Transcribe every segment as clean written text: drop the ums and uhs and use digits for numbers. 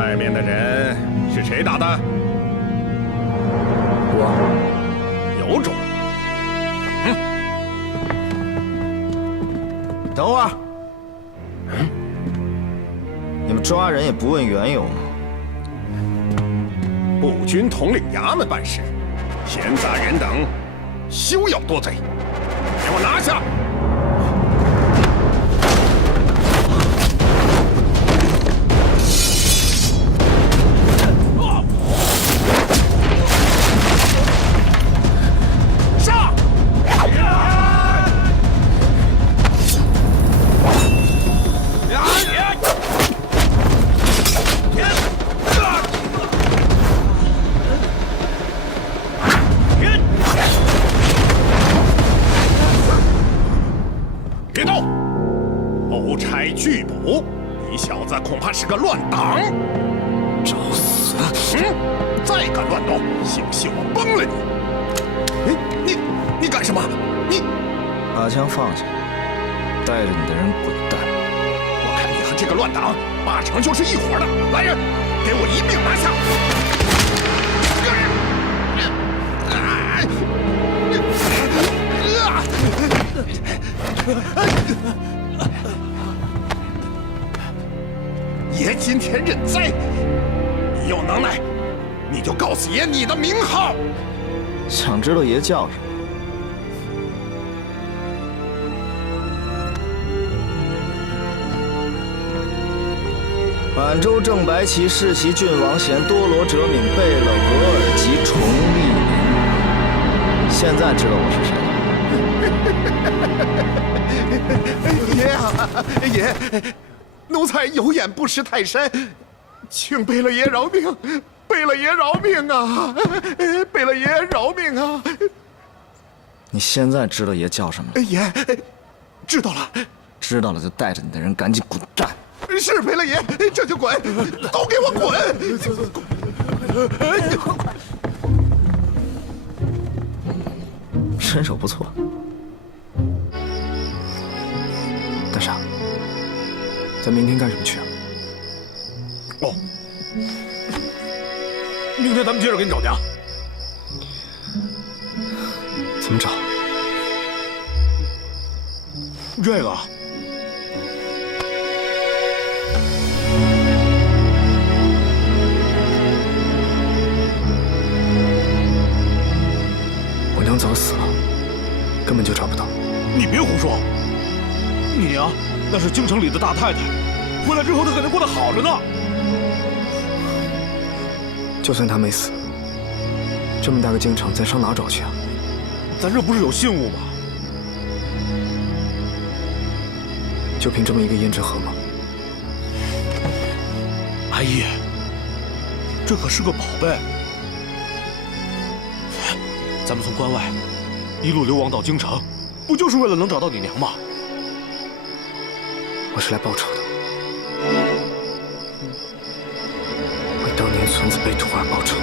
外面的人是谁打的？我有种！等会儿，你们抓人也不问缘由吗？步军统领衙门办事，闲杂人等休要多嘴，给我拿下！别动！欧差拒捕，你小子恐怕是个乱党！找死！再敢乱动，信不信我崩了你！你干什么？你把枪放下，带着你的人滚蛋！我看你和这个乱党八成就是一伙的。来人，给我一并拿下！爷今天认栽，你有能耐，你就告诉爷你的名号。想知道爷叫什么？满洲正白旗世袭郡王衔多罗哲敏贝勒额尔吉崇利宁。现在知道我是谁了？爷啊，爷，奴才有眼不识泰山，请贝勒爷饶命，贝勒爷饶命啊！贝勒爷饶命啊！你现在知道爷叫什么了？爷，知道了。知道了就带着你的人赶紧滚蛋！是贝勒爷，这就滚，都给我滚！身手不错，大傻，咱明天干什么去啊？哦，明天咱们接着给你找家。怎么找？这个。我娘早死了，根本就找不到。你别胡说，你娘那是京城里的大太太，回来之后她肯定过得好着呢。就算她没死，这么大个京城，咱上哪找去啊？咱这不是有信物吗？就凭这么一个胭脂盒吗？阿姨，这可是个宝贝。咱们从关外一路流亡到京城，不就是为了能找到你娘吗？我是来报仇的，为当年村子被屠而报仇。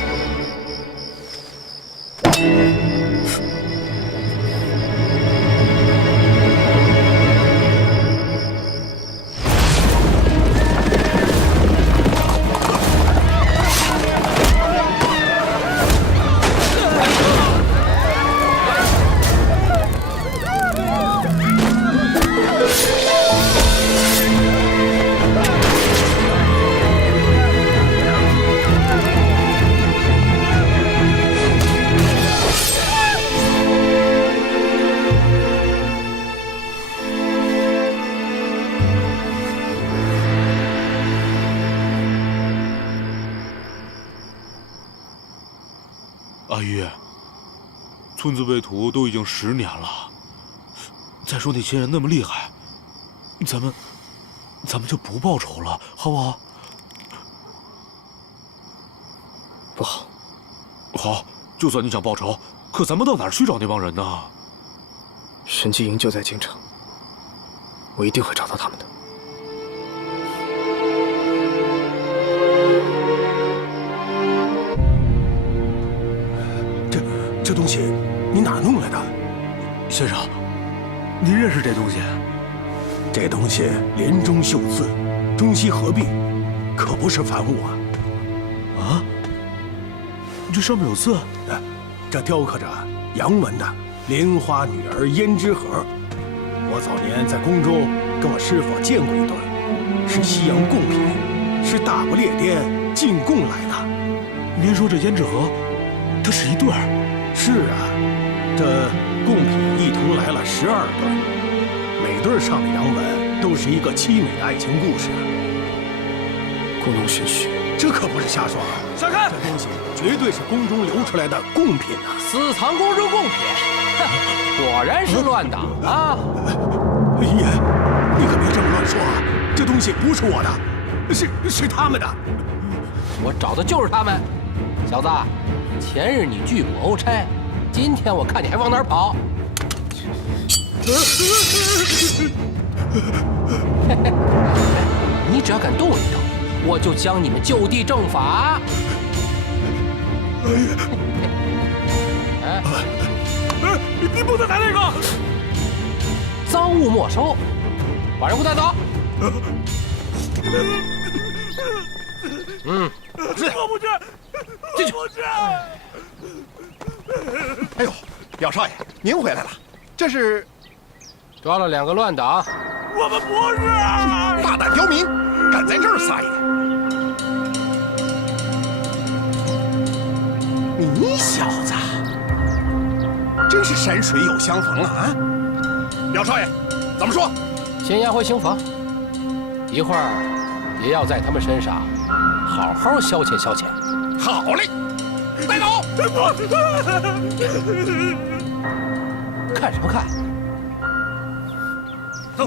阿姨，村子被屠都已经10年了。再说那些人那么厉害，咱们就不报仇了，好不好？不好。好，就算你想报仇，可咱们到哪儿去找那帮人呢？神机营就在京城，我一定会找到他们的。这东西你哪弄来的？先生，您认识这东西？这东西林中秀字，中西合璧，可不是凡物啊。这上面有字。这雕刻着杨文的莲花女儿胭脂盒。我早年在宫中跟我师傅见过一对，是西洋贡品，是大不列颠进贡来的。您说这胭脂盒，它是一对儿？是啊，这贡品一同来了12对，每对上的洋文都是一个凄美的爱情故事。故弄玄虚，这可不是瞎说啊！闪开！这东西绝对是宫中流出来的贡品啊！私藏宫中贡品，哼，果然是乱党啊！爷，你可别这么乱说啊！这东西不是我的，是他们的。我找的就是他们。小子，前日你拒捕欧差，今天我看你还往哪儿跑？你只要敢动一动，我就将你们就地正法。你不能拿那个！赃物没收，把人给我带走。我不去，进去。不去。哎呦，表少爷，您回来了，这是抓了2个乱党。我们不是啊！大胆刁民，敢在这儿撒野！你小子真是山水有相逢啊！表少爷，怎么说？先押回刑房，一会儿也要在他们身上好好消遣消遣。好嘞，带走。看什么看？走。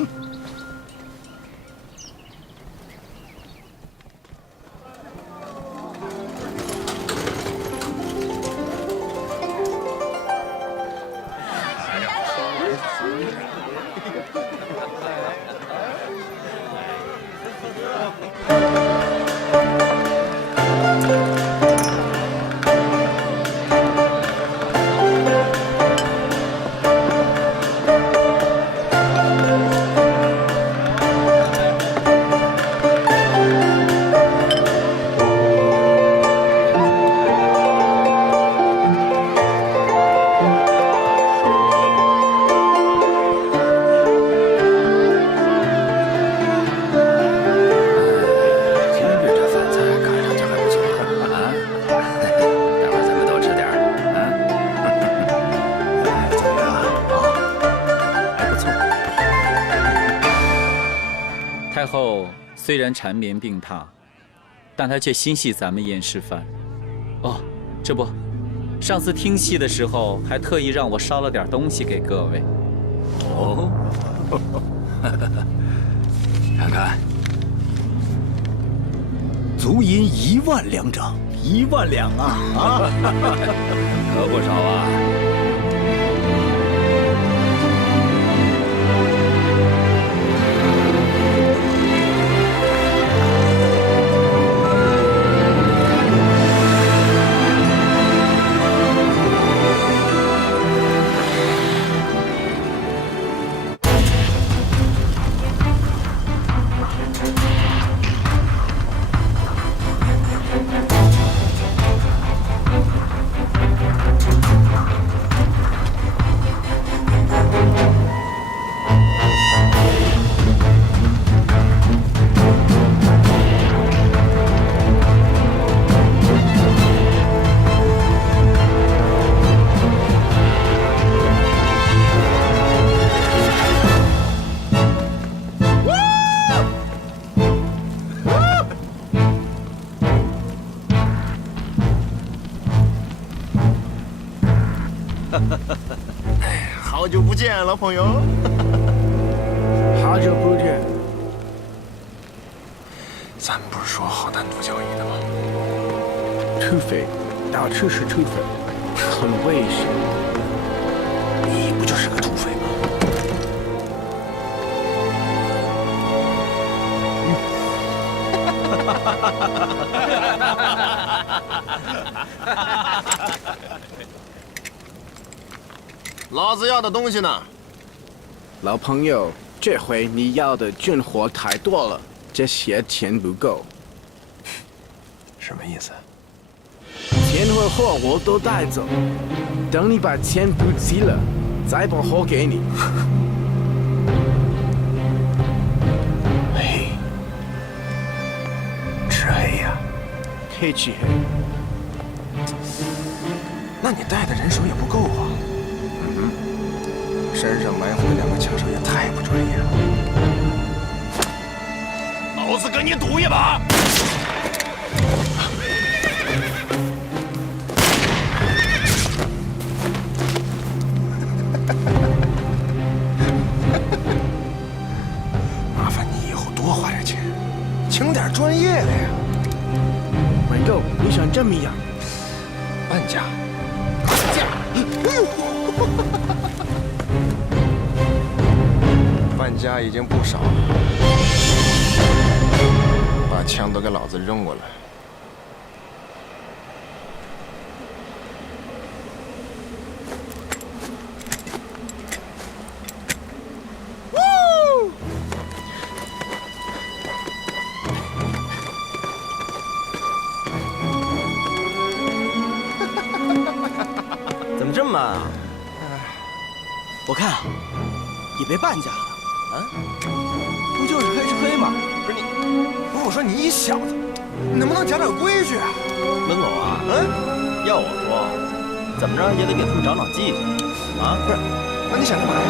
太后虽然缠绵病榻，但她却心系咱们燕师范。哦，这不，上次听戏的时候还特意让我烧了点东西给各位。哦，看看，足银1万两整，1万两啊！可不少啊。好久不见，老朋友。好久不见。咱不是说好单独交易的吗？土匪，到处是土匪，很危险。你不就是个土匪吗？老子要的东西呢？老朋友，这回你要的军火太多了，这些钱不够。什么意思？钱和货我都带走，等你把钱补齐了，再把货给你。嘿，吃黑呀？黑吃黑。那你带的人手也不够啊。山上埋伏的2个枪手也太不专业了。老子跟你赌一把！麻烦你以后多花点钱，请点专业的呀。文狗，你想这么样？半价。半价已经不少了，把枪都给老子扔过来。怎么这么慢啊？我看啊，也别半价了。啊？不就是黑吃黑吗？不是你，不是我说你小子，能不能讲点规矩啊？温狗啊，要我说，怎么着也得给他们长长记性啊！不是，那你想干嘛呀？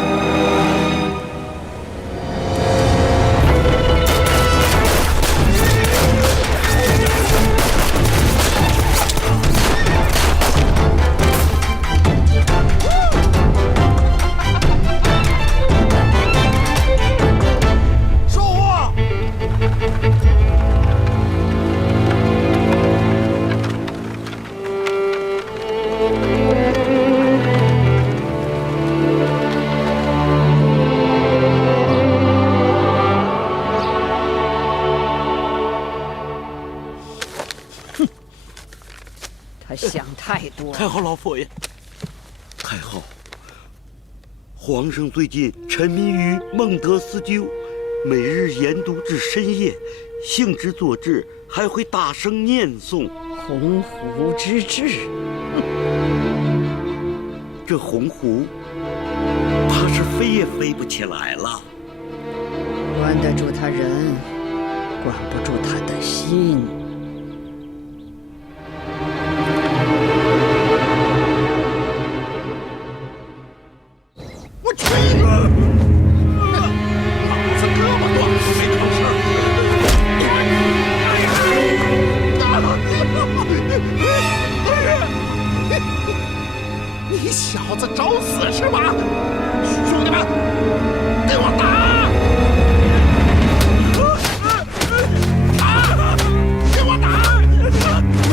他想太多了。太后老佛爷，太后，皇上最近沉迷于孟德斯鸠，每日研读至深夜，兴之作志，还会大声念诵。鸿鹄之志，这鸿鹄，怕是飞也飞不起来了。管得住他人，管不住他的心。我去你！老子胳膊断了没成事儿。你小子找死是吧？兄弟们，给我打！给我打！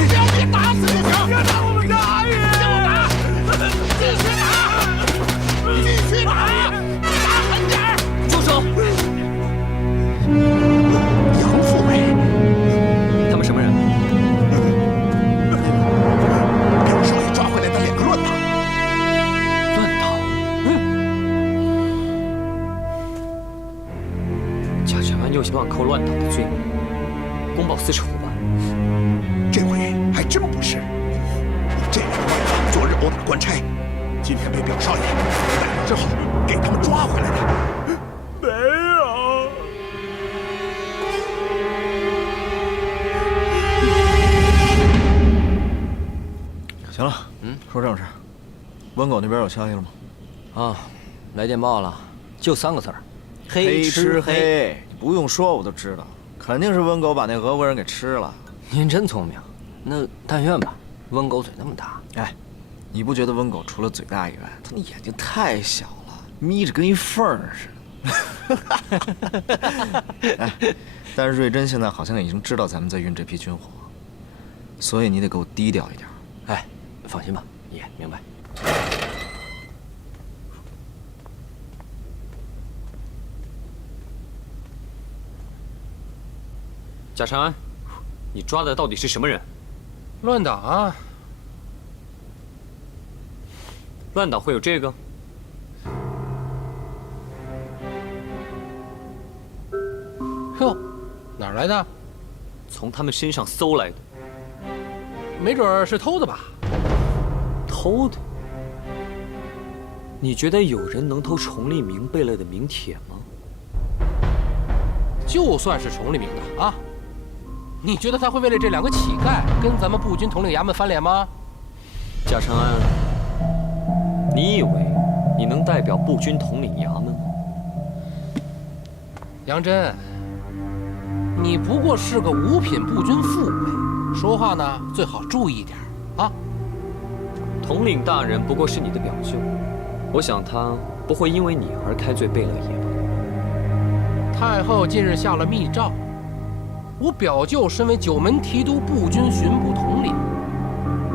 只要别打死就行。别打我们家阿姨！给我打！继续打！继续打！打狠点儿！住手！杨副委，他们什么人？表少爷抓回来的2个乱党。乱党？贾长安又希望扣乱党的罪名，公报私仇吧？这回还真不是。这2个乱党昨日殴打官差，今天被表少爷逮了之后，给他们抓回来的。没有。行了，说正事。温狗那边有消息了吗？啊，来电报了，就3个字儿：黑吃黑。你不用说我都知道，肯定是温狗把那俄国人给吃了。您真聪明，那但愿吧。温狗嘴那么大，哎，你不觉得温狗除了嘴大以外，他那眼睛太小了，眯着跟一缝儿似的。哎，但是瑞珍现在好像已经知道咱们在运这批军火，所以你得给我低调一点。哎，放心吧，爷明白。贾长安，你抓的到底是什么人？乱党啊！乱党会有这个？哟，哪儿来的？从他们身上搜来的。没准是偷的吧？偷的？你觉得有人能偷崇利明贝勒的名帖吗？就算是崇利明的啊，你觉得他会为了这2个乞丐跟咱们步军统领衙门翻脸吗？贾长安，你以为你能代表步军统领衙门吗？杨真，你不过是个5品步军副尉，说话呢最好注意点啊。统领大人不过是你的表舅，我想他不会因为你而开罪贝勒爷吧？太后近日下了密诏，我表舅身为9门提督步军巡捕统领，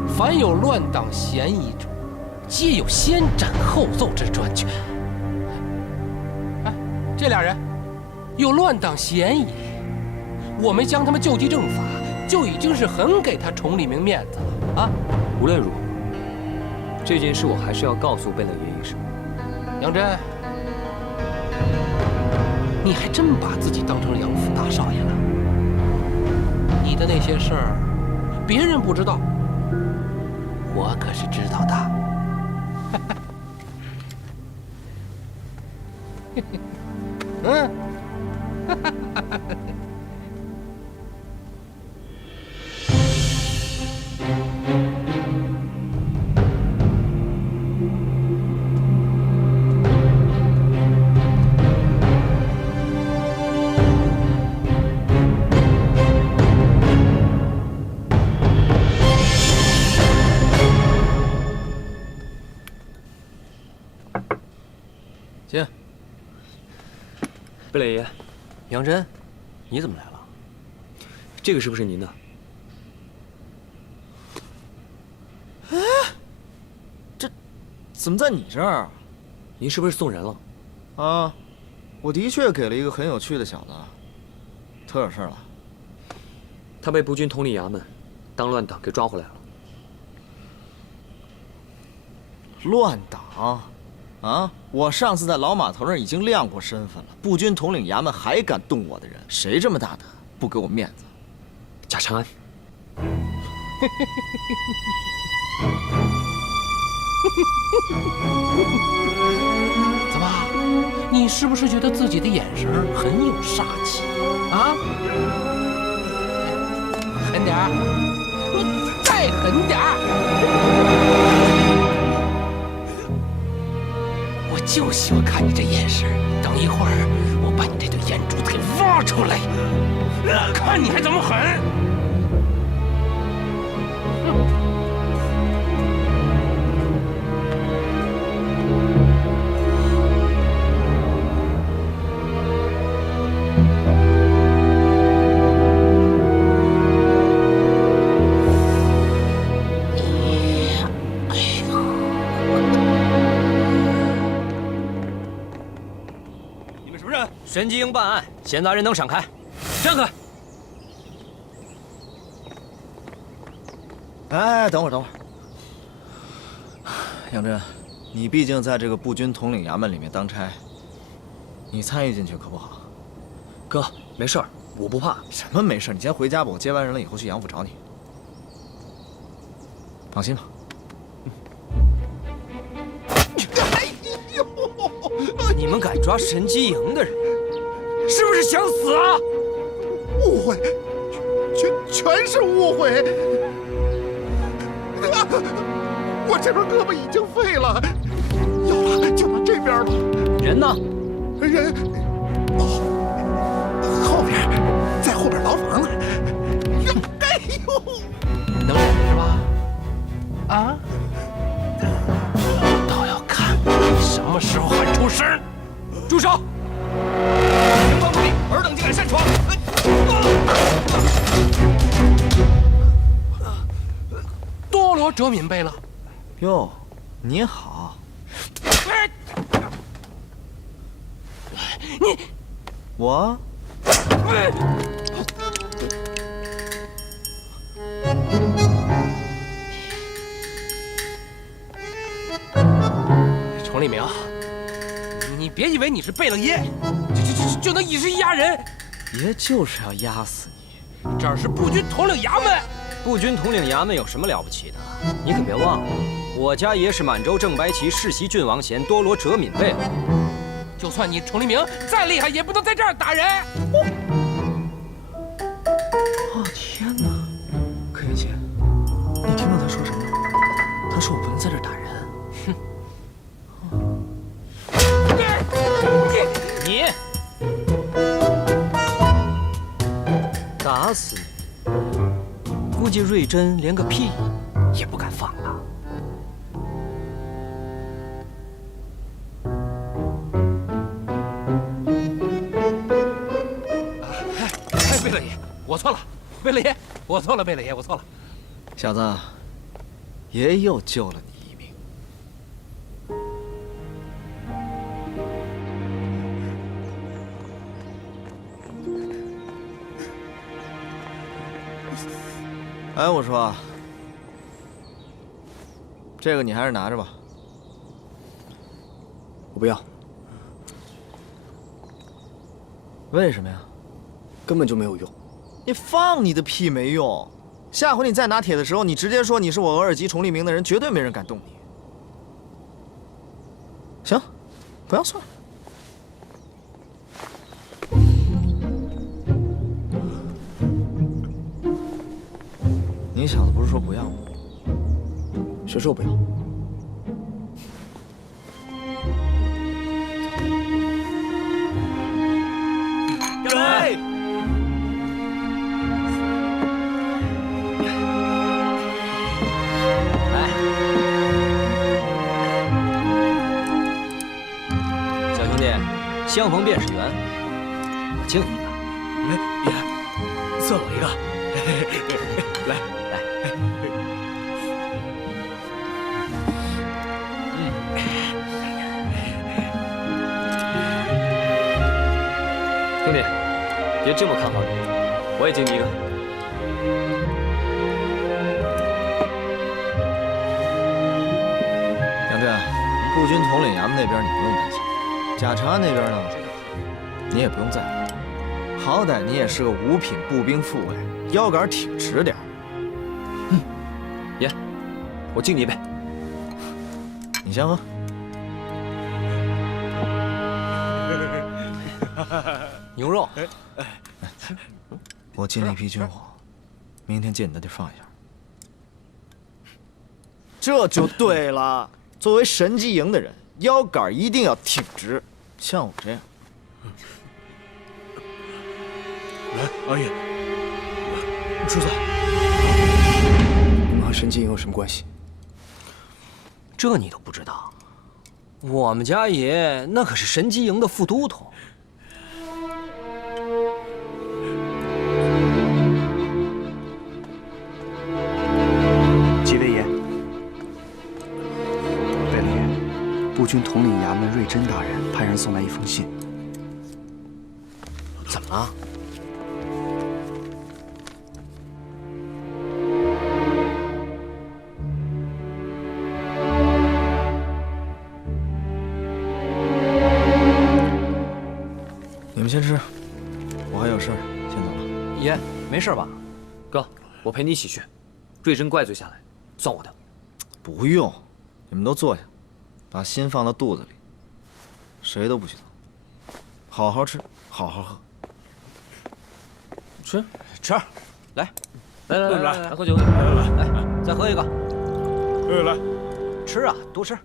凡有乱党嫌疑者，皆有先斩后奏之专权。哎，这俩人有乱党嫌疑，我们将他们就地正法，就已经是很给他崇利明面子了啊！无论如何，这件事我还是要告诉贝勒爷一声。杨真，你还真把自己当成杨府大少爷了。你的那些事儿，别人不知道，我可是知道的。嗯。进。贝勒爷，杨真，你怎么来了？这个是不是您的？哎，这怎么在你这儿？您是不是送人了？啊，我的确给了一个很有趣的小子，他有事了。他被步军统领衙门当乱党给抓回来了。乱党？啊！我上次在老码头那儿已经亮过身份了，步军统领衙门还敢动我的人？谁这么大胆，不给我面子？贾长安。怎么？你是不是觉得自己的眼神很有煞气啊？狠点儿，你再狠点儿！我就喜欢看你这眼神。等一会儿，我把你这对眼珠子给挖出来，看你还怎么狠！神机营办案，闲杂人等闪开，让开！哎，等会儿。杨真，你毕竟在这个步军统领衙门里面当差，你参与进去可不好。哥，没事儿，我不怕。什么没事？你先回家吧，我接完人了以后去杨府找你。放心吧。你们敢抓神机营的人，是不是想死啊？误会，全是误会。啊，我这边胳膊已经废了，要了就拿这边吧。人呢？人，后边，在后边牢房呢。哎呦，能忍是吧？啊？倒要看你什么时候喊出声！住手！前方不利，尔等竟敢擅闯！多罗哲敏贝勒。哟，你好。你，我。崇利明，你别以为你是贝勒爷，就能以势压人。爷就是要压死你。这儿是步军统领衙门，步军统领衙门有什么了不起的？你可别忘了，我家爷是满洲正白旗世袭郡王衔多罗哲敏贝勒。就算你崇利明再厉害，也不能在这儿打人。哦天哪！柯云姐，你听到他说什么？他说我不能在这儿打人。你打死你！估计瑞珍连个屁也不敢放了。贝勒爷，我错了。贝勒爷，我错了。贝勒爷，我错了。小子，爷又救了你一命。哎，我说，这个你还是拿着吧。我不要。为什么呀？根本就没有用。你放你的屁没用！下回你再拿铁的时候，你直接说你是我额尔吉崇利明的人，绝对没人敢动你。行，不要算了。你小子不是说不要吗？谁说不要？来！来，小兄弟，相逢便是缘，我敬你一个。爷，算我一个。来。兄弟，别这么看好你，我也敬你一个。杨震，步军统领衙门那边你不用担心，检察那边呢，你也不用在乎。好歹你也是个五品步兵副尉，腰杆挺直点。爷，我敬你一杯。你先喝。牛肉，我进了一批军火，明天借你的地放一下。这就对了。作为神机营的人，腰杆一定要挺直，像我这样。来，阿爷，吃菜。你们和神机营有什么关系？这你都不知道？我们家爷那可是神机营的副都统。几位爷，贝勒爷，步军统领衙门瑞珍大人派人送来一封信。怎么了？你们先吃，我还有事儿，先走了。爷，没事吧？哥，我陪你一起去。瑞珍怪罪下来，算我的。不用，你们都坐下，把心放到肚子里，谁都不许走。好好吃，好好喝。吃，来，来，喝酒，来，再喝一个。来，吃啊，多吃。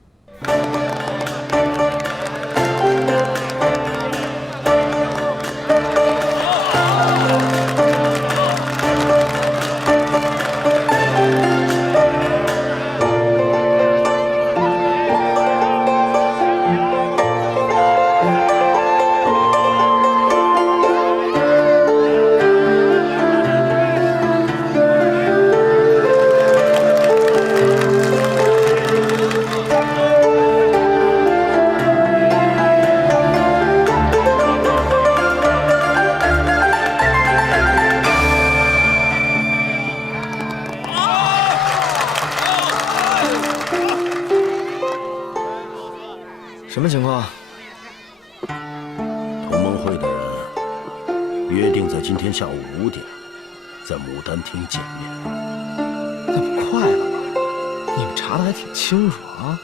什么情况？同盟会的人约定在今天下午5点，在牡丹亭见面。那么快了吧？你们查的还挺清楚啊。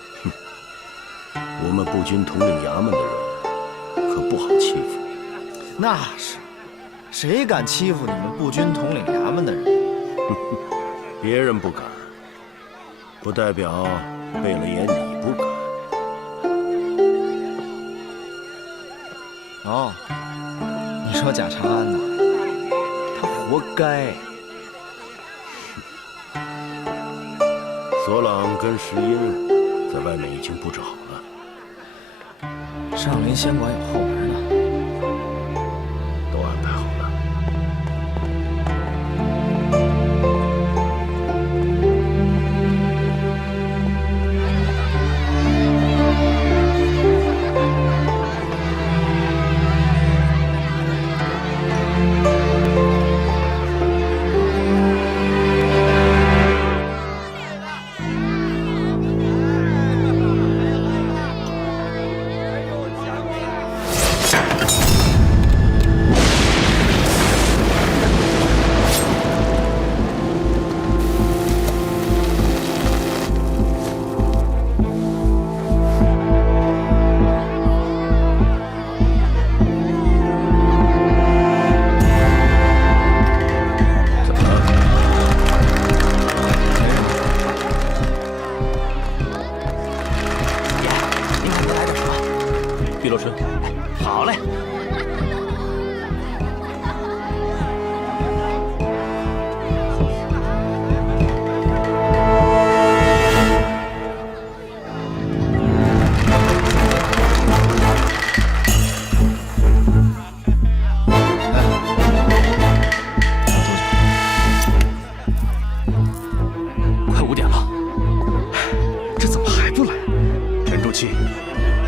我们步军统领衙门的人可不好欺负。那是，谁敢欺负你们步军统领衙门的人？别人不敢，不代表贝勒爷你不敢。哦，你说贾长安呐，他活该。索朗跟石英在外面已经布置好了，上林仙馆有后门呢，都安排好了。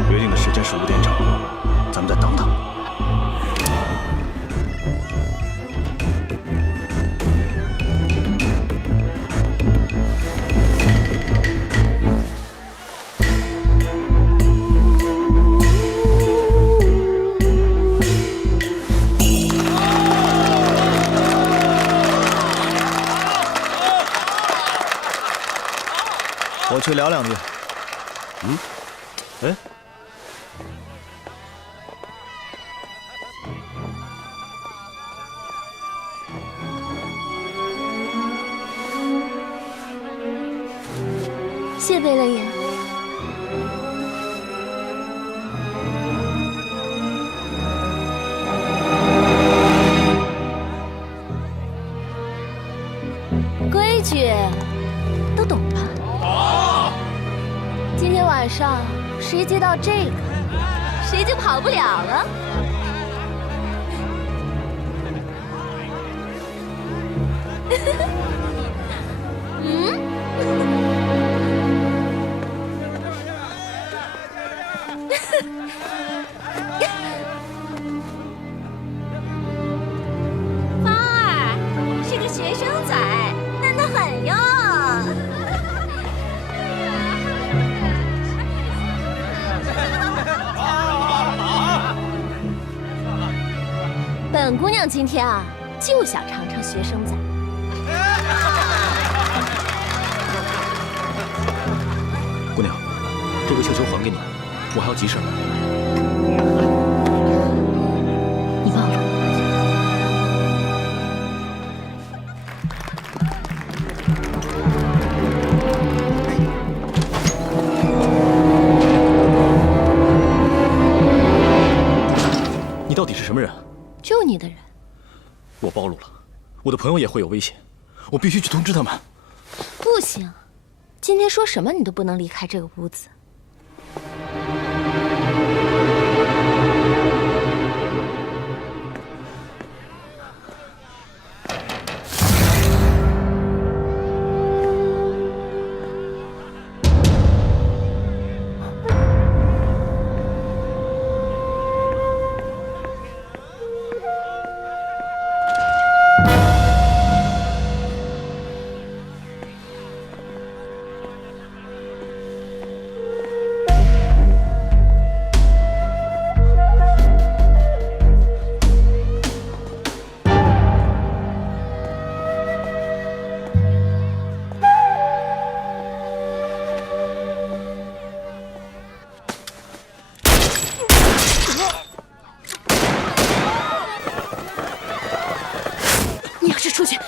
约定的时间是5点整，咱们再等等。我去聊两句。哎，谢贝勒爷。规矩都懂吧？今天晚上谁接到这个，谁就跑不了了。芳儿是个学生仔，嫩得很哟。本姑娘今天啊，就想尝尝学生仔。姑娘，这个绣球还给你，我还要急事。你抱着。你到底是什么人？救你的人。我暴露了，我的朋友也会有危险，我必须去通知他们。不行，今天说什么你都不能离开这个屋子。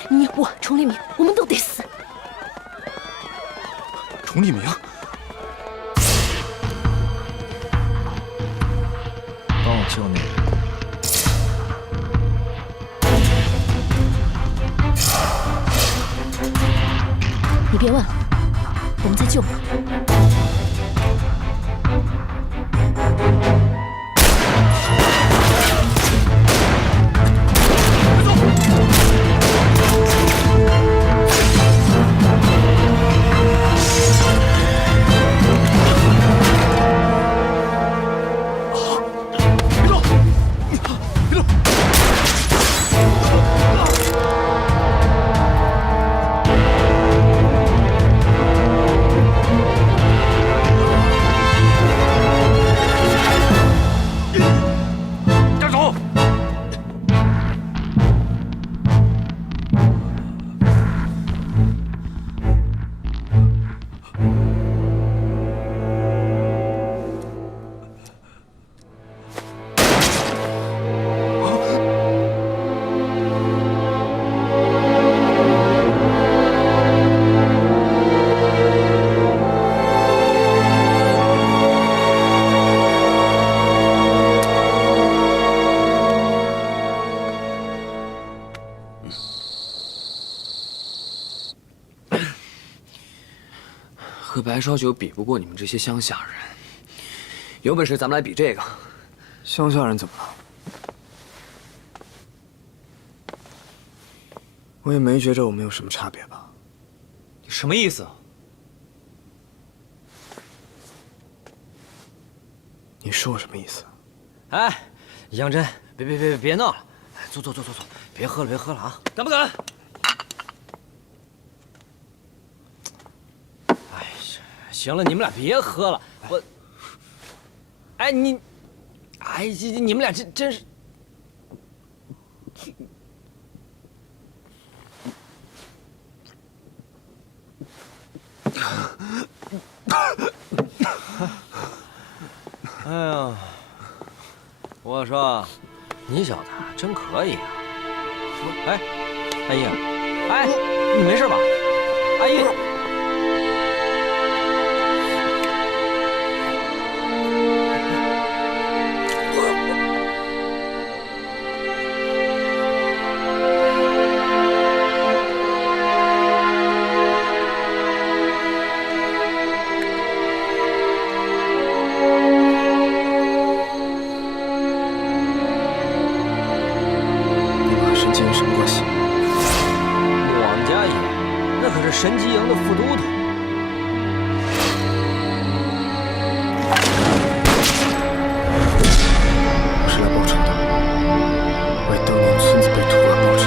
你我崇立明，我们都得死。崇立明，帮我救那个。你别问了，我们在救我。和白烧酒比不过你们这些乡下人，有本事咱们来比这个。乡下人怎么了？我也没觉着我们有什么差别吧？你什么意思？你说我什么意思？哎，杨真，别闹了，坐，别喝了啊！敢不敢？行了，你们俩别喝了，我。哎你，哎你们俩真是。哎呀，我说，你小子真可以啊！哎，阿姨，哎，你没事吧？阿姨。神机营的副都头，我是来报仇的，为当年村子被屠而报仇。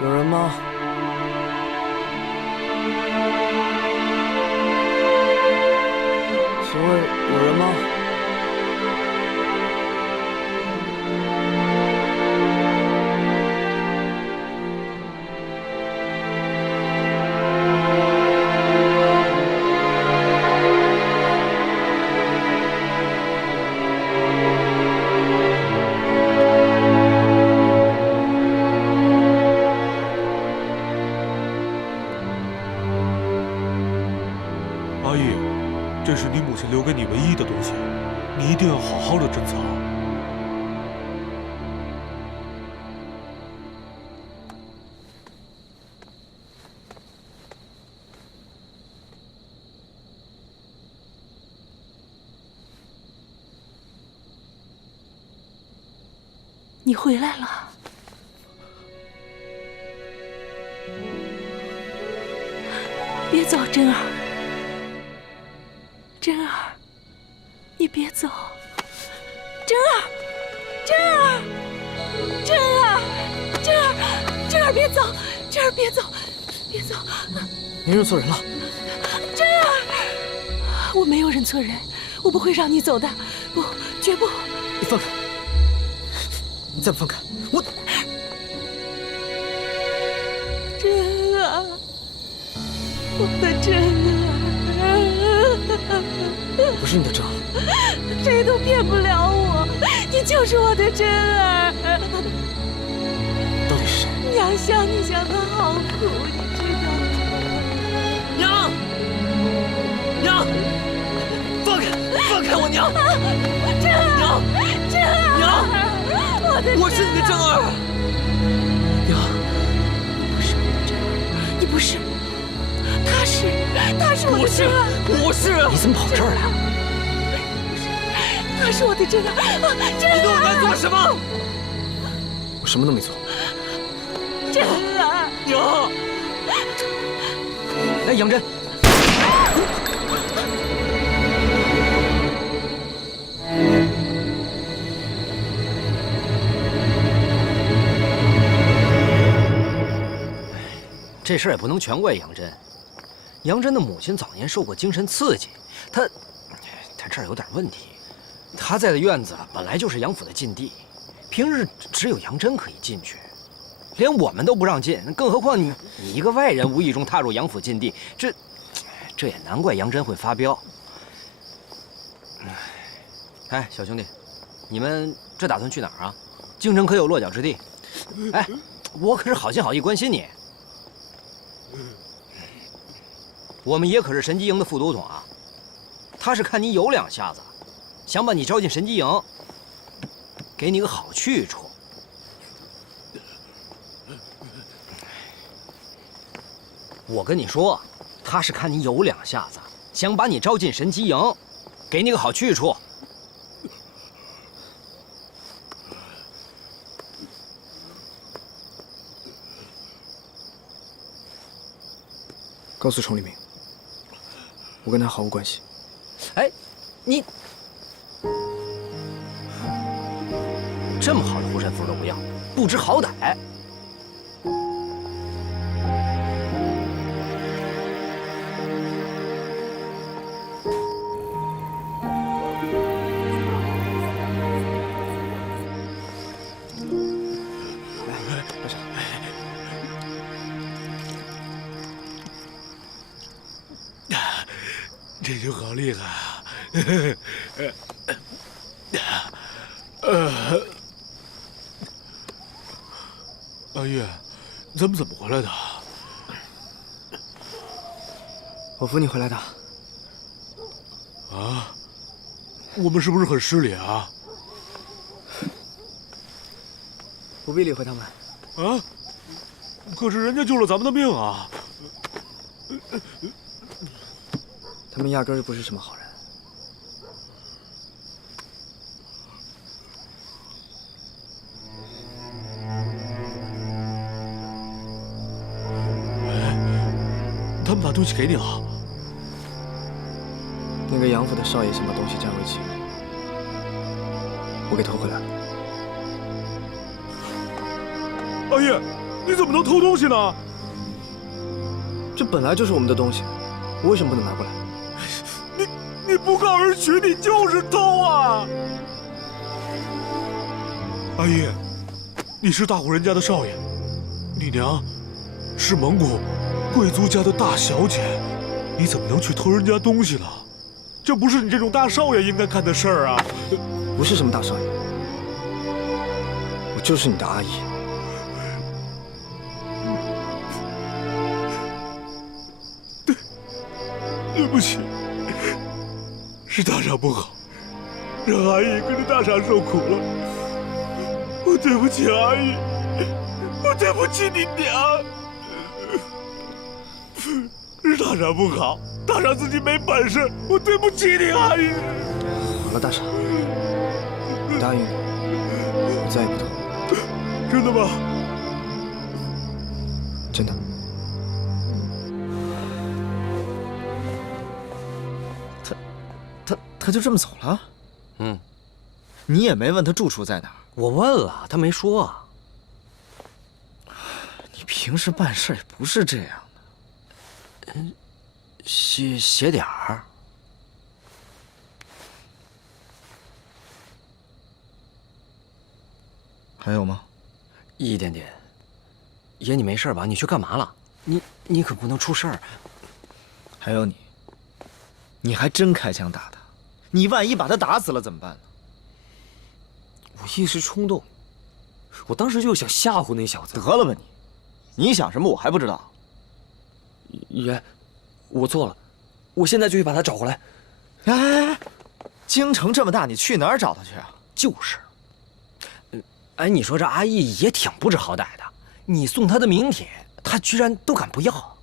有人吗？请问有人吗？阿义，这是你母亲留给你唯一的东西，你一定要好好的珍藏。你回来了，别走，真儿，真儿，你别走，真儿，真儿，真儿，真儿，真儿，别走，真真儿别走，别走！您认错人了。真儿，我没有认错人，我不会让你走的，不，绝不！你放开！你再不放开，我……真儿，我的真儿，不是你的真儿，谁都骗不了我，你就是我的真儿。到底是谁？娘想你想的好苦，你知道吗？娘，娘，放开，放开我娘！真儿，娘，真儿，娘，我的，我是你的真儿。娘，你不是，他是我的真儿。不是，你怎么跑这儿来了？他是我的真儿，真儿。你对我娘做了什么？我什么都没做。真儿，娘。哎，杨真。这事儿也不能全怪杨真。杨真的母亲早年受过精神刺激，她这儿有点问题。她在的院子本来就是杨府的禁地，平日只有杨真可以进去，连我们都不让进，更何况你一个外人无意中踏入杨府禁地，这也难怪杨真会发飙。哎，小兄弟，你们这打算去哪儿啊？京城可有落脚之地？哎，我可是好心好意关心你。我们也可是神机营的副都统啊，他是看你有两下子，想把你招进神机营，给你个好去处。我跟你说，他是看你有两下子，想把你招进神机营，给你个好去处。告诉崇立明，我跟他毫无关系。哎，你这么好的护身符都不要，不知好歹。这就好厉害啊！阿月，咱们怎么回来的？我扶你回来的。啊？我们是不是很失礼啊？不必理会他们。啊？可是人家救了咱们的命啊！他们压根儿就不是什么好人。他们把东西给你了。那个杨府的少爷想把东西占为己有，我给偷回来了。阿叶，你怎么能偷东西呢？这本来就是我们的东西，我为什么不能拿过来？你不告而取，你就是偷啊！阿叶，你是大户人家的少爷，你娘是蒙古贵族家的大小姐，你怎么能去偷人家东西呢？这不是你这种大少爷应该干的事儿啊！不是什么大少爷，我就是你的阿姨。对不起，是大傻不好，让阿姨跟着大傻受苦了。我对不起阿姨，我对不起你娘。是大傻不好，大傻自己没本事，我对不起你阿姨。好了，大傻，我答应你，我再也不偷。真的吗？真的。他就这么走了？嗯，你也没问他住处在哪儿？我问了，他没说。你平时办事也不是这样的。写点儿。还有吗？一点点。爷，你没事吧？你去干嘛了？你可不能出事儿。还有你，你还真开枪打他，你万一把他打死了怎么办呢？我一时冲动，我当时就想吓唬那小子。得了吧你想什么我还不知道。爷，我错了，我现在就去把他找回来。哎，京城这么大，你去哪儿找他去啊？就是。哎，你说这阿义也挺不知好歹的，你送他的名帖，他居然都敢不要。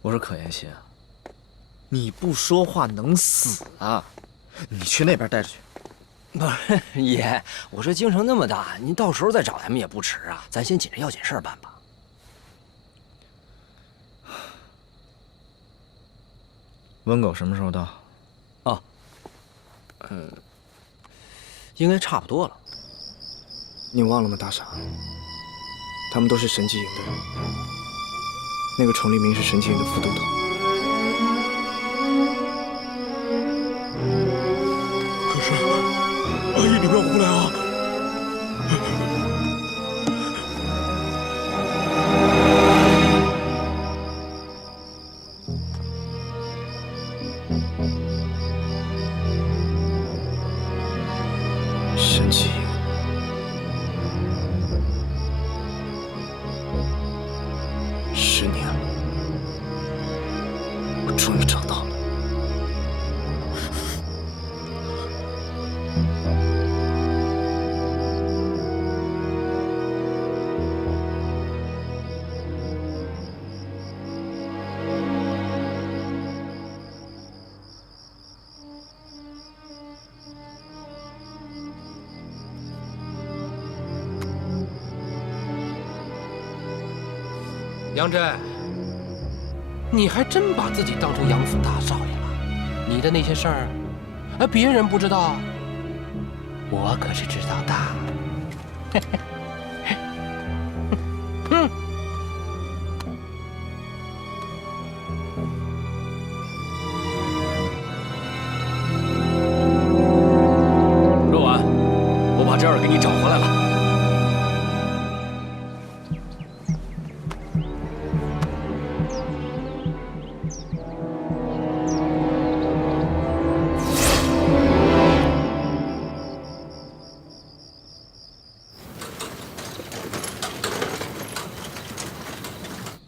我说可言心啊，你不说话能死啊！你去那边待着去。不是爷，我说京城那么大，您到时候再找他们也不迟啊。咱先紧着要紧事儿办吧。温狗什么时候到？哦，应该差不多了。你忘了吗，大傻？他们都是神纪营的人。那个崇利明是神纪营的副都头。可是，阿义，你不要胡来啊！神纪营。10年了，我终于找到了。杨真，你还真把自己当成杨府大少爷了？你的那些事儿，别人不知道，我可是知道的。若婉，我把这儿给你找回来了。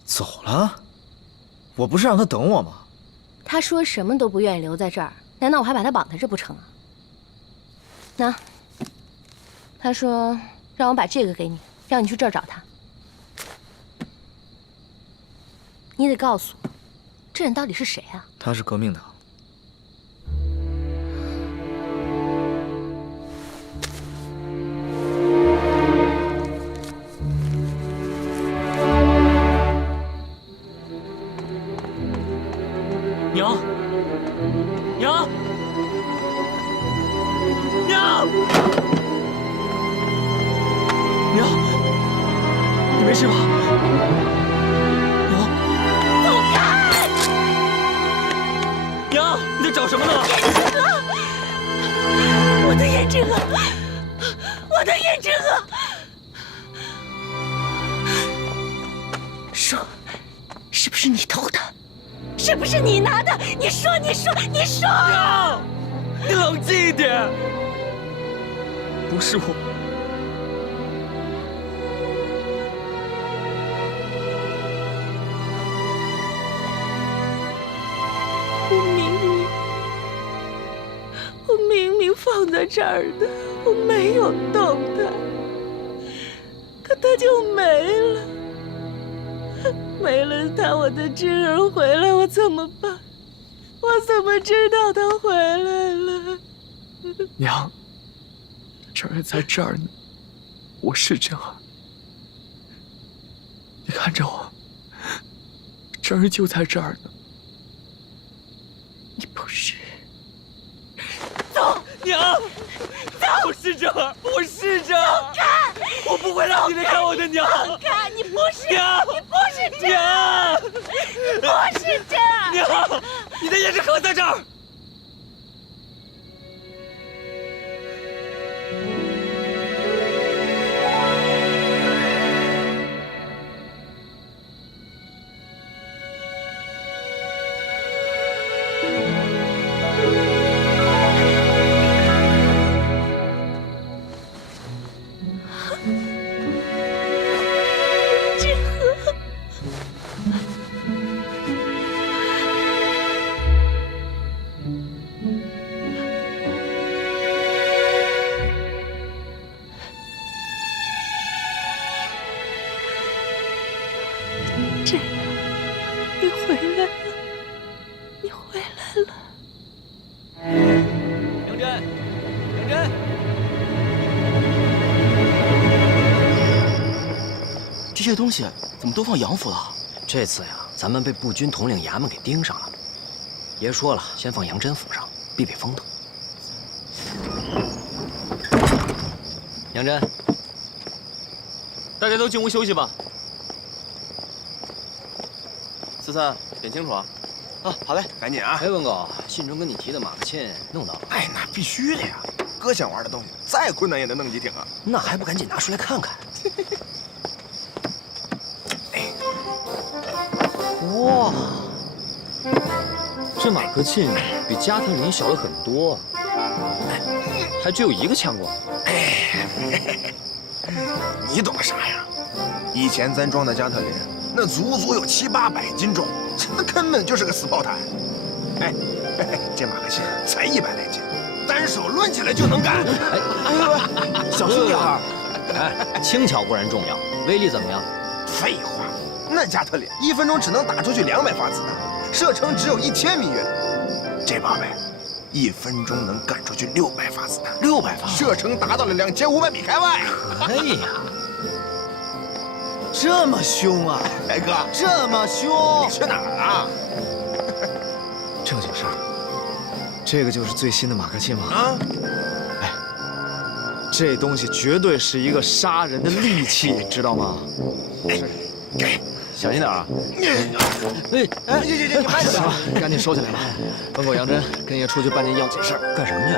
走了？我不是让他等我吗？他说什么都不愿意留在这儿，难道我还把他绑在这不成啊？那，他说让我把这个给你，让你去这儿找他。你得告诉我，这人到底是谁啊？他是革命党。娘，娘，娘，娘，你没事吧？娘，走开！娘，你在找什么呢？我的胭脂盒，我的胭脂盒。说，是不是你偷的？是不是你拿的？你说，你说，你说！娘，你冷静一点。不是我。我明明放在这儿的，我没有动它，可它就没了。没了他，我的侄儿回来，我怎么办？我怎么知道他回来了？娘，真儿在这儿呢，我是真儿。你看着我，真儿就在这儿呢。你不是。走，娘，走，我是真儿，我是真儿。走开！我不会让你离开我的娘。放开！你不是，娘，你不是这样，不是这样。娘，你的胭脂盒在这儿。这样，你回来了，你回来了。杨真，杨真，这些东西怎么都放杨府了？这次呀，咱们被步军统领衙门给盯上了。爷说了，先放杨真府上，避避风头。杨真，大家都进屋休息吧。四三，点清楚啊！啊，好嘞，赶紧啊！哎，文狗，信中跟你提的马克沁弄到了。哎，那必须的呀！哥想玩的东西，再困难也得弄几挺啊！那还不赶紧拿出来看看？哇，这马克沁比加特林小了很多，还只有1个枪管。你懂啥呀？以前咱装的加特林，那足足有700、800斤重，这根本就是个死炮台。哎，这马克沁才100来斤，单手抡起来就能干。哎，小心点儿！哎，轻巧固然重要，威力怎么样？废话，那加特林1分钟只能打出去200发子弹，射程只有1000米远。这宝贝，1分钟能干出去600发子弹，600发，射程达到了2500米开外。可以呀！这么凶啊，哎哥，这么凶！你去哪儿啊？正经事儿，这个就是最新的马克沁吗？啊！哎，这东西绝对是一个杀人的利器，知道吗？给，小心点啊！哎，你慢点吧，赶紧收起来吧。文狗杨真跟爷出去办件要紧事儿，干什么去？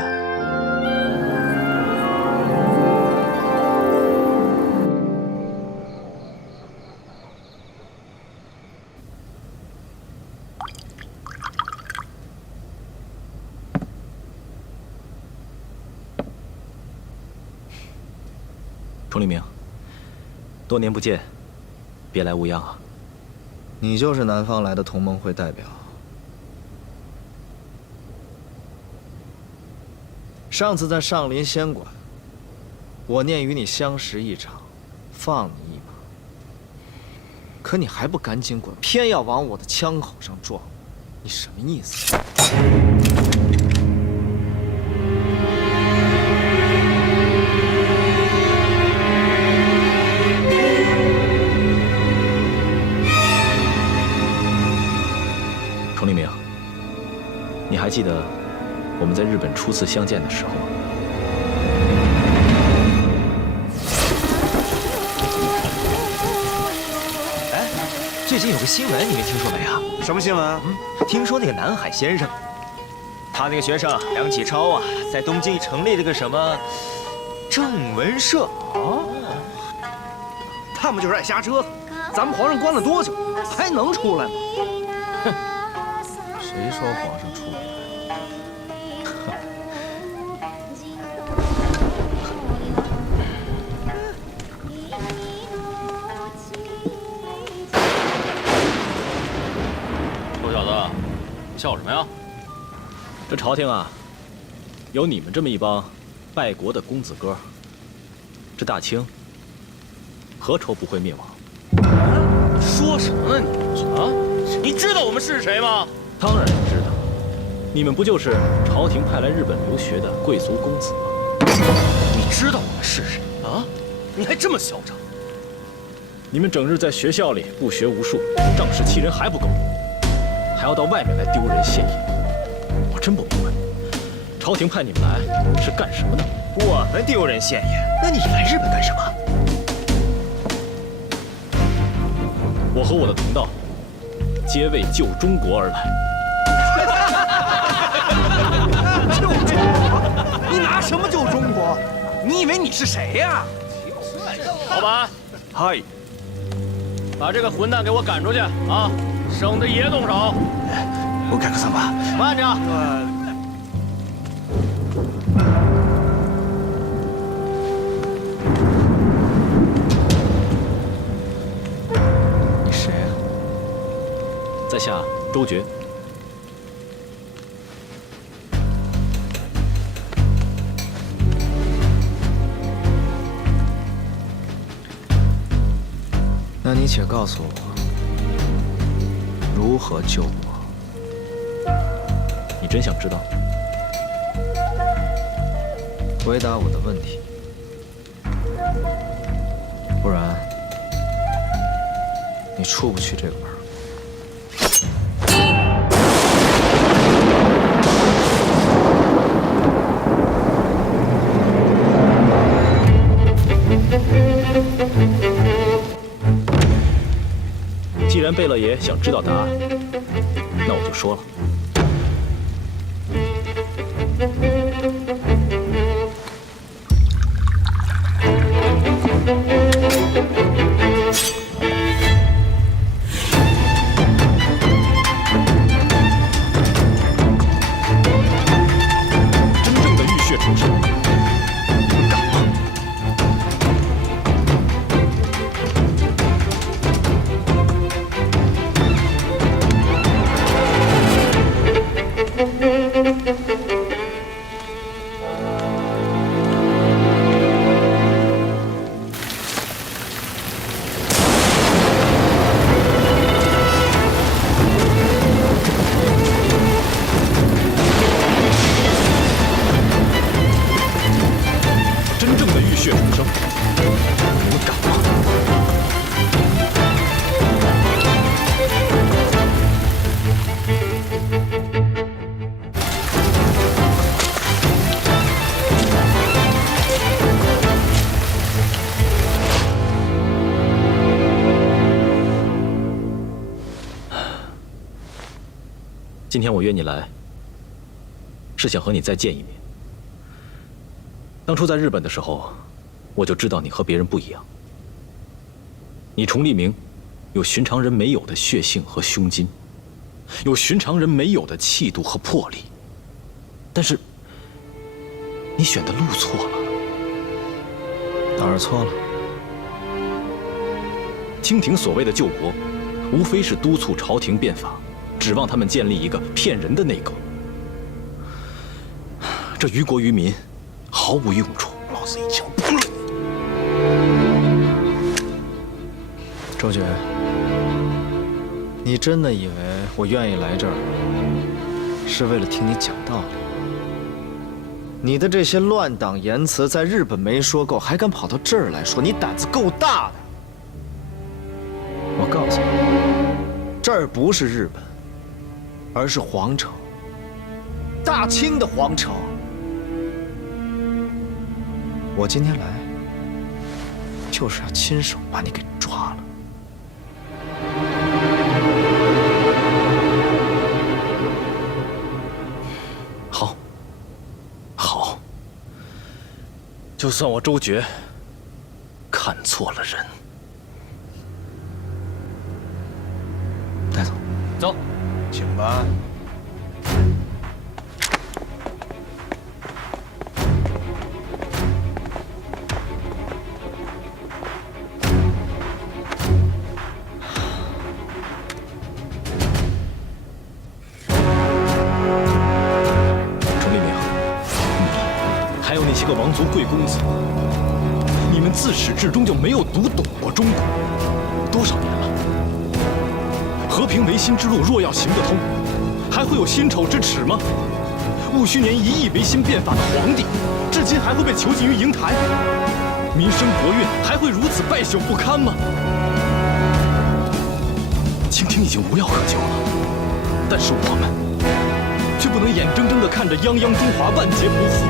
崇立明，多年不见，别来无恙啊！你就是南方来的同盟会代表。上次在上林仙馆，我念与你相识一场，放你一马。可你还不赶紧滚，偏要往我的枪口上撞，你什么意思？崇立明，你还记得我们在日本初次相见的时候吗？哎，最近有个新闻，你没听说没啊？什么新闻？听说那个南海先生，他那个学生梁启超啊，在东京成立了个什么正文社。哦，他们就是爱瞎折腾。咱们皇上关了多久，还能出来吗？哼，谁说皇上出不来？臭小子，笑什么呀？这朝廷啊，有你们这么一帮败国的公子哥，这大清何愁不会灭亡？说什么呢你啊？你知道我们是谁吗？当然知道，你们不就是朝廷派来日本留学的贵族公子吗？你知道我们是谁啊？你还这么嚣张！你们整日在学校里不学无术，仗势欺人还不够，还要到外面来丢人现眼。我真不明白，朝廷派你们来是干什么的？我们丢人现眼，那你来日本干什么？我和我的同道皆为救中国而来。救中国？你拿什么救中国？你以为你是谁呀？老板，嗨，把这个混蛋给我赶出去啊！省得爷动手。お客様，慢着。你谁啊？在下周觉。那你且告诉我，如何救我？你真想知道？回答我的问题，不然你出不去这个门。既然贝勒爷想知道答案，那我就说了。真正的浴血重生，你们敢吗？真正的浴血重生，你们敢吗？今天我约你来，是想和你再见一面。当初在日本的时候，我就知道你和别人不一样。你崇利明有寻常人没有的血性和胸襟，有寻常人没有的气度和魄力。但是，你选的路错了。哪儿错了？清廷所谓的救国，无非是督促朝廷变法，指望他们建立一个骗人的内阁。这于国于民毫无用处。老子一枪崩了你！周觉，你真的以为我愿意来这儿是为了听你讲道理？你的这些乱党言辞在日本没说够，还敢跑到这儿来说，你胆子够大的！我告诉你，这儿不是日本，而是皇城，大清的皇城。我今天来，就是要亲手把你给抓了。好，好，就算我周觉看错了人。带走，走，请吧。这个王族贵公子，你们自始至终就没有读懂过中国。多少年了？和平维新之路若要行得通，还会有辛丑之耻吗？戊戌年1亿维新变法的皇帝，至今还会被囚禁于瀛台，民生国运还会如此败朽不堪吗？清廷已经无药可救了，但是我们却不能眼睁睁地看着泱泱中华万劫不复。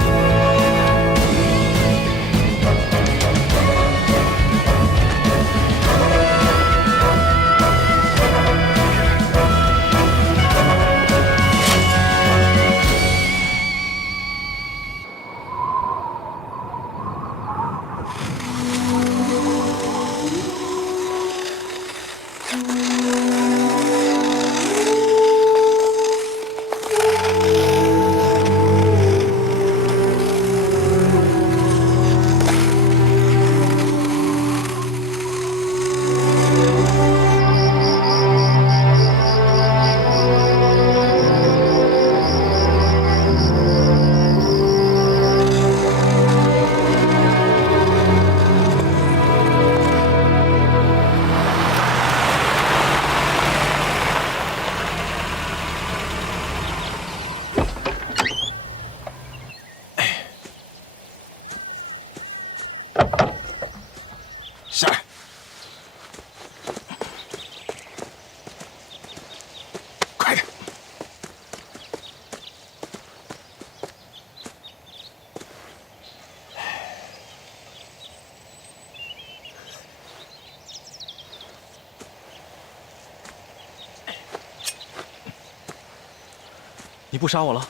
你不杀我了？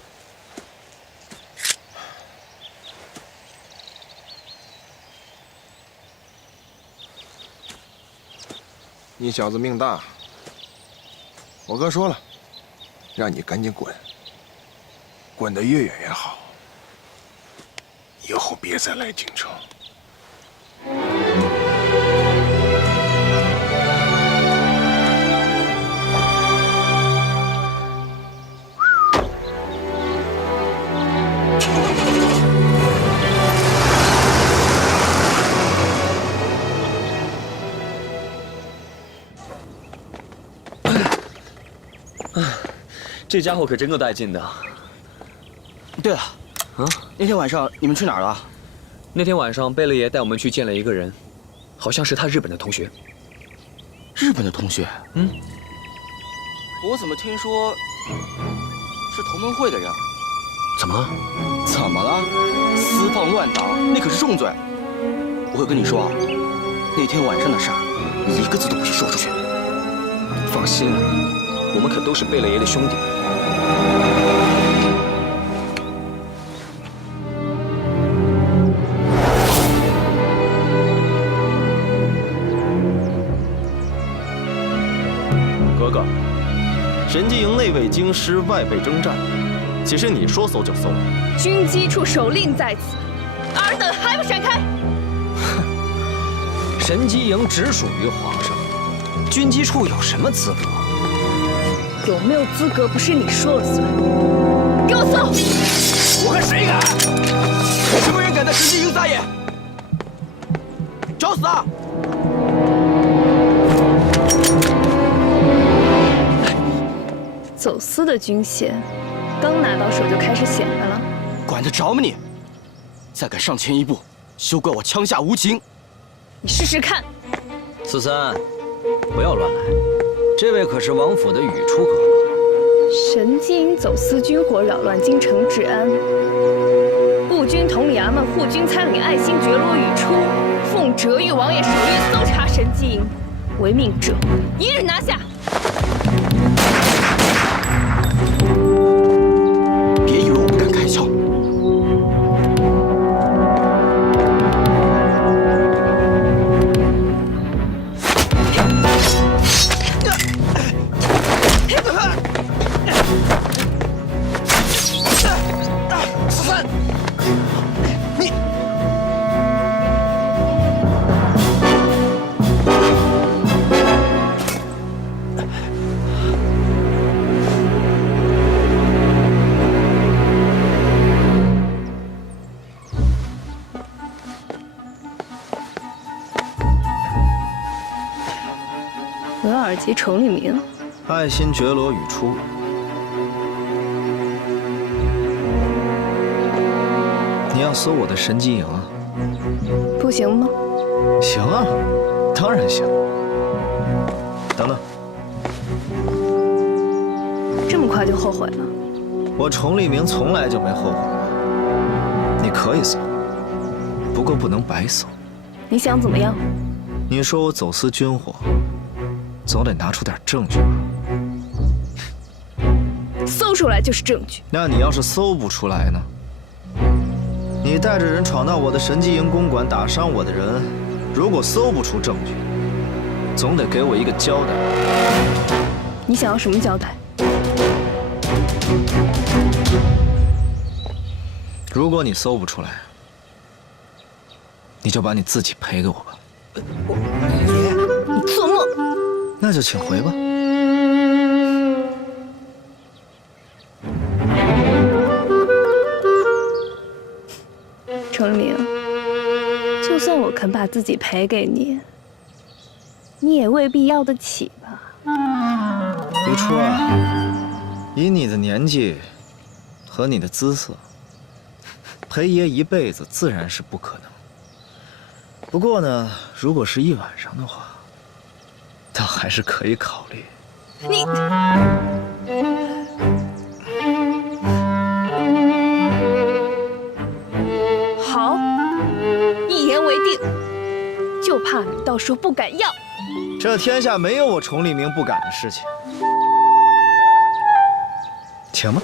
你小子命大，我哥说了，让你赶紧滚，滚得越远越好，以后别再来京城。这家伙可真够带劲的。对了，那天晚上你们去哪儿了？那天晚上贝勒爷带我们去见了一个人，好像是他日本的同学。日本的同学？嗯。我怎么听说是同盟会的人？怎么了？怎么了？私放乱党，那可是重罪。我跟你说啊，那天晚上的事儿，一个字都不许说出去。放心了，我们可都是贝勒爷的兄弟。哥哥，神机营内卫京师外备征战，岂是你说搜就搜？军机处手令在此，尔等还不闪开！神机营直属于皇上，军机处有什么资格？有没有资格不是你说了算。给我搜！我看谁敢！有什么人敢在神机营撒野？找死啊！走私的军械，刚拿到手就开始显摆了。管得着吗你？再敢上前一步，休怪我枪下无情！你试试看。四三，不要乱来，这位可是王府的宇初哥哥。神机营走私军火，扰乱京城治安。步军统领衙门护军参领爱新觉罗宇初，奉哲玉王爷手谕搜查神机营，违命者一日拿下。别以为我不敢开枪。四三，你。额尔及崇利明，爱新觉罗宇初。你要搜我的神机营啊？不行吗？行啊，当然行。等等，这么快就后悔了？我崇利明从来就没后悔过。你可以搜，不过不能白搜。你想怎么样？你说我走私军火，总得拿出点证据吧？搜出来就是证据。那你要是搜不出来呢？你带着人闯到我的神机营公馆，打伤我的人，如果搜不出证据，总得给我一个交代。你想要什么交代？如果你搜不出来，你就把你自己赔给我吧。爷，你做梦！那就请回吧。程明，就算我肯把自己赔给你，你也未必要得起吧？宇初啊，以你的年纪和你的姿色，陪爷一辈子自然是不可能。不过呢，如果是一晚上的话，倒还是可以考虑。你。好，一言为定。就怕你到时候不敢要。这天下没有我崇利明不敢的事情，请吧。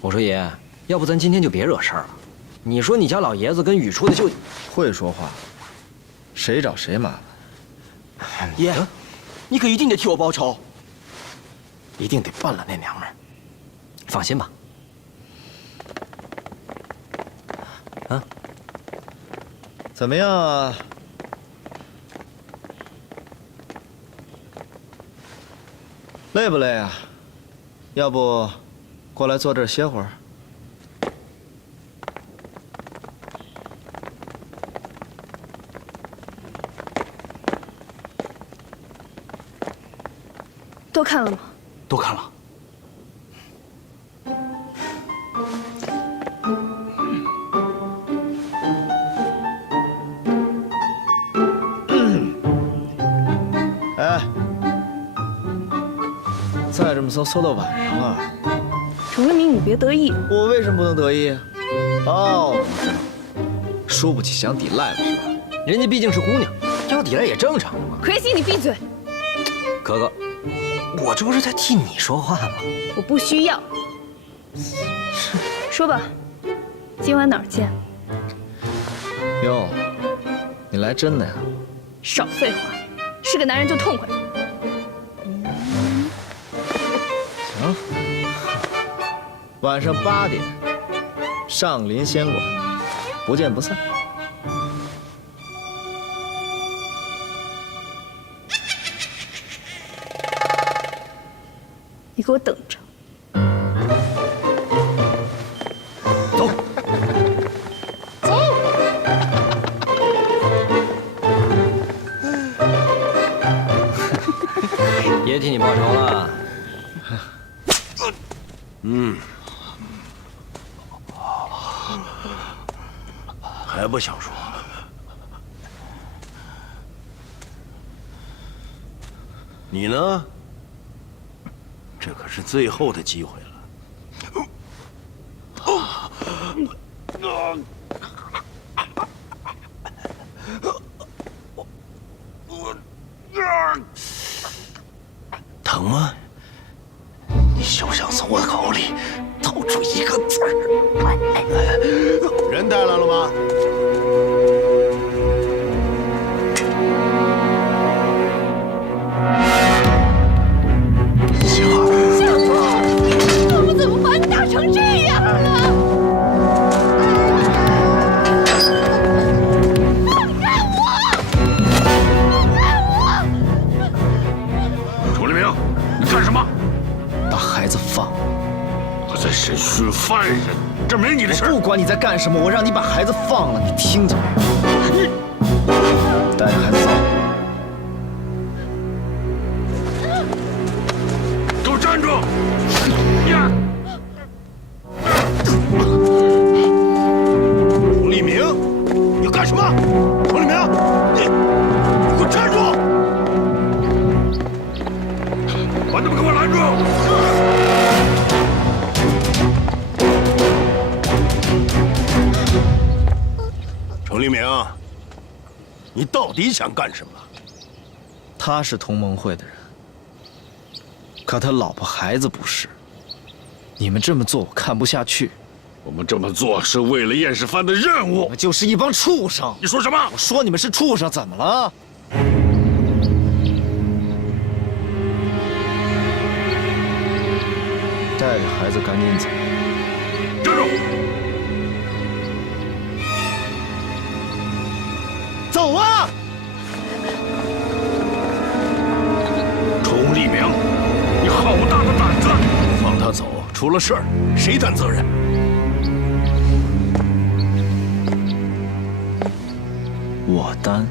我说爷，要不咱今天就别惹事儿了。你说你家老爷子跟宇初的舅会说话，谁找谁麻烦。爷，你可一定得替我报仇，一定得办了那娘们儿。放心吧。啊，怎么样啊？累不累啊？要不过来坐这儿歇会儿？都看了吗？都看了。哎，再这么搜到晚上啊！程为民，你别得意。我为什么不能得意？哦，输不起想抵赖了是吧？人家毕竟是姑娘，要抵赖也正常的嘛。奎西，你闭嘴！可可，我这不是在替你说话吗？我不需要。说吧，今晚哪儿见？哟，你来真的呀？少废话，是个男人就痛快。行，晚上8点，上林仙馆，不见不散。你给我等着。走。走。爷替你报仇了。还不想说？你呢？这可是最后的机会了。疼吗？你休想从我口里吐出一个字儿。人带来了吗？我们怎么把你打成这样啊？放开我！楚立明，你干什么？把孩子放了。我在审讯犯人，这没你的事儿。不管你在干什么，我让你把孩子放了，你听见没？带着孩子走。给我站住！呀！楚立明，你要干什么？楚立明，你给我站住！把他们给我拦住！程立明，你到底想干什么？他是同盟会的人，可他老婆孩子不是。你们这么做，我看不下去。我们这么做是为了验尸犯的任务。我们就是一帮畜生。你说什么？我说你们是畜生，怎么了？带着孩子赶紧走。站住！走啊！楚立明，你好大的胆子！放他走，出了事儿，谁担责任？我担。